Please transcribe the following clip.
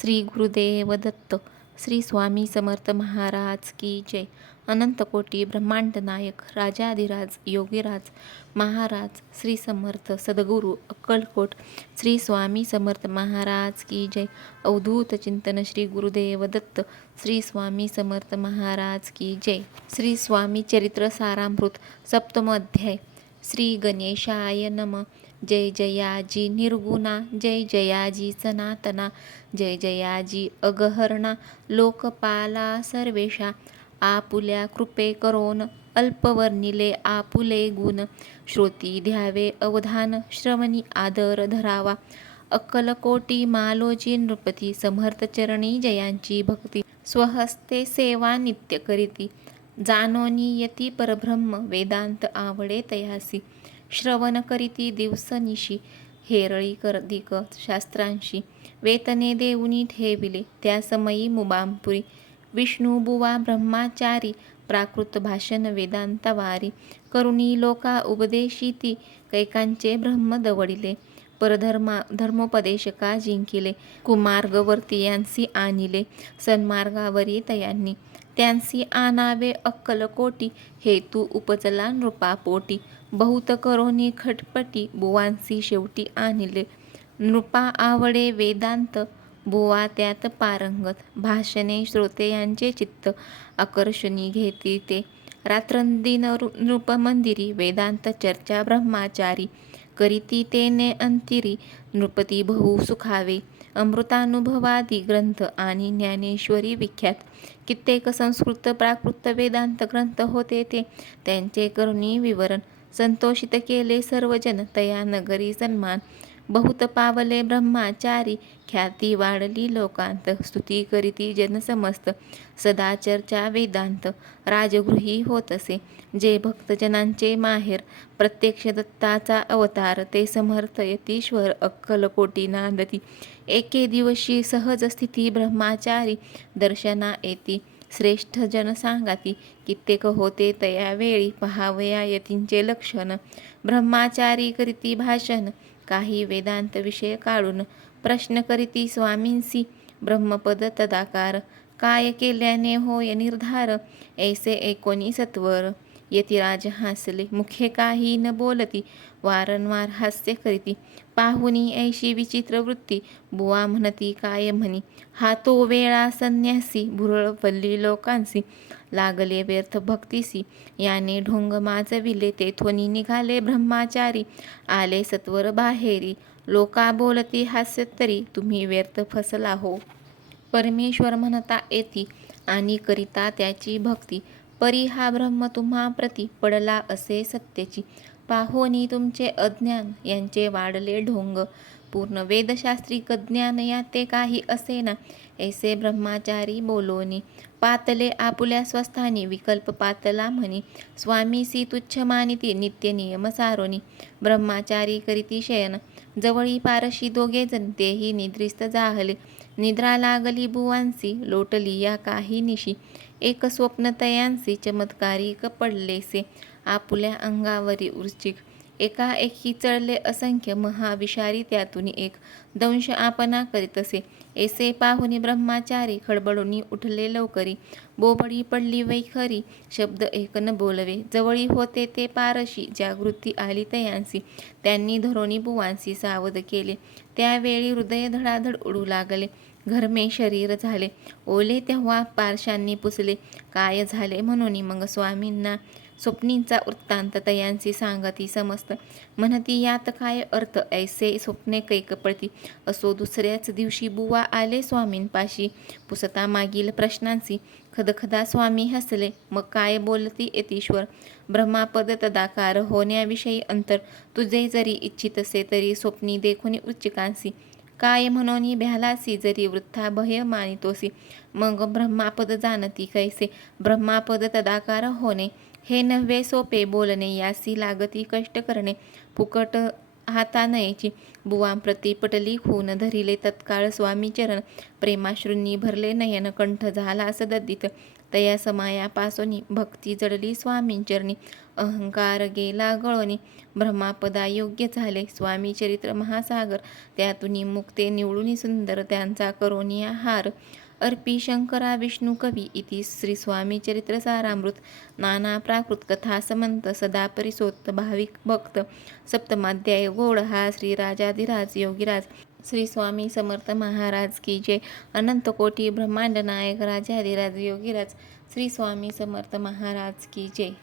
श्री गुरुदेव दत्त श्री स्वामी समर्थ महाराज की जय. अनंत कोटी ब्रह्मांड नायक राजाधिराज योगीराज महाराज श्री समर्थ सद्गुरू अक्कलकोट श्री स्वामी समर्थ महाराज की जय. अवधूत चिंतन श्री गुरुदेव दत्त श्री स्वामी समर्थ महाराज की जय. श्री स्वामी चरित्र सारामृत सप्तम अध्याय श्री गणेशाय नम. जय जयाजी निर्गुणा जय जयाजी सनातना जय जयाजी अगहरणा लोकपाला सर्वेशा आपुल्या कृपे करोन अल्पवर्णिले आपुले गुण श्रोती द्यावे अवधान श्रवणी आदर धरावा अक्कलकोटी मालोजी नृपती समर्थ चरणी जयांची भक्ती स्वहस्ते सेवा नित्य करीती जानोनी यती परब्रह्म वेदांत आवडे तयासी श्रवण करीती दिवसनिशी हेरळी करदिक शास्त्रांशी. वेतने देऊनी ठेविले त्या समयी मुबांपुरी विष्णू बुवा ब्रह्माचारी प्राकृत भाषण वेदांतवारी. करुणी लोका उपदेशिती कैकांचे ब्रह्म दवडिले. परधर्मा धर्मोपदेशका जिंकिले. कुमार्गवर्तीयांसी आणिले. सन्मार्गावरी तयांनी. त्यांसी आनावे अक्कलकोटी हेतू उपजला नृपापोटी बहुत करोनी खटपटी बुवांसी शेवटी आणले. नृपा आवडे वेदांत बुवा त्यात पारंगत. भाषणे श्रोते यांचे चित्त आकर्षणी घेती ते. रात्रंदिन नृपमंदिरी वेदांत चर्चा ब्रह्माचारी. करीती तेने अंतिरी नृपती बहु सुखावे. अमृतानुभवादी ग्रंथ आणि ज्ञानेश्वरी विख्यात. कित्येक संस्कृत प्राकृत वेदांत ग्रंथ होते ते. त्यांचे करुणी विवरण संतोषित केले सर्वजन तया नगरी सन्मान बहुत पावले ब्रह्माचारी ख्याती वाढली लोकांत. स्तुती करीती जनसमस्त सदा चर्चा वेदांत. राजगृही होत असे जे भक्तजनांचे माहेर. प्रत्यक्ष दत्ताचा अवतार ते समर्थ यतीश्वर अक्कलकोटी नांदती. एके दिवशी सहज स्थिती ब्रह्माचारी दर्शना येती. श्रेष्ठ जन सांगाती कित्येक होते तया वेळी पहावया यतींचे लक्षण. ब्रह्माचारी करीती भाषण काही वेदांत विषय काढून प्रश्न करीती स्वामींसी ब्रह्मपद तदाकार. काय केल्याने होय निर्धार? ऐसे एकोणी सत्वर. यतिराज हासले मुखे काही न बोलती वारंवार हास्य करीती. पाहुनी ऐशी विचित्र वृत्ती बुवा म्हणती काय म्हणी? हा तो वेळा संन्यासी भुरळ वल्ली लोकांसी. लागले व्यर्थ भक्तीसी. याने ढोंग माजविले तेथोनी निघाले ब्रह्माचारी. आले सत्वर बाहेरी. लोका बोलती हास्य तरी तुम्ही व्यर्थ फसला हो. परमेश्वर म्हणता येती आणि करिता त्याची भक्ती. परी हा ब्रह्म तुम्हा प्रती पडला असे सत्यची. पाहोनी तुमचे अज्ञान यांचे वाढले ढोंग. पूर्ण वेदशास्त्री कज्ञान या ते काही असेना. ऐसे ब्रह्माचारी बोलोनी पातले आपुल्या स्वस्थानी विकल्प पातला म्हणी. स्वामीसी तुच्छ मानिती नित्य नियम सारोनी. ब्रह्माचारी करीती शयन. जवळी पारशी दोघे जण तेही निद्रिस्त जाहले. निद्रा लागली बुवांसी लोटली या काही निशी. एक स्वप्न तयांसी चमत्कारिक पडलेसे आपुल्या अंगावरी वृश्चिक एकाएकी चढले असंख्य महाविषारी त्यातून एक. दंश आपणा करीतसे ऐसे पाहुनी ब्रह्माचारी खडबडूनी उठले लवकरी. बोबडी पडली वैखरी. शब्द एक न बोलवे. जवळी होते ते पारशी. जागृती आली तयांसी. त्यांनी धरोणी बुवांसी सावध केले. त्यावेळी हृदय धडाधड उडू लागले. घरमे शरीर झाले. ओले तेव्हा पारशांनी पुसले. काय झाले म्हणून मग स्वामींना स्वप्नींचा वृत्तांत तयांसी सांगती समस्त. म्हणती यात काय अर्थ? ऐसे स्वप्ने कैकपळती असो दुसऱ्याच दिवशी बुवा आले स्वामींपाशी. पुसता मागील प्रश्नांची खदखदा स्वामी हसले. मग काय बोलती यतीश्वर? ब्रह्मापद तदाकार होण्याविषयी अंतर. तुझे जरी इच्छित असे तरी स्वप्नी देखुनी उच्चिकांसी काय म्हणोनी भ्यालासी जरी वृत्था भय मानितोसी. मग ब्रह्मापद जाणती कैसे? ब्रह्मापद तदाकार होणे. हे नव्हे सोपे बोलणे यासी लागती कष्ट करणे फुकट हातानयची बुवांप्रती पटली खून धरिले तत्काळ स्वामी चरण प्रेमाश्रूंनी भरले नयन कंठ झाला सददित तया समायापासोनी भक्ती जडली स्वामींचरणी अहंकार गेला गळोनी ब्रह्मापदा योग्य झाले स्वामी चरित्र महासागर त्यातून मुक्ते निवडून सुंदर त्यांचा करोनी हार अर्पी शंकरा विष्णू कवी इति श्री स्वामी चरित्र सारामृत नाना प्राकृत कथा समंत सदा परिसोत्त भाविक भक्त सप्तमाध्याय गोड हा श्री राजाधिराज योगीराज श्री स्वामी समर्थ महाराज की जय अनंत कोटी ब्रह्मांड नायक राजाधिराज योगीराज श्री स्वामी समर्थ महाराज की जय.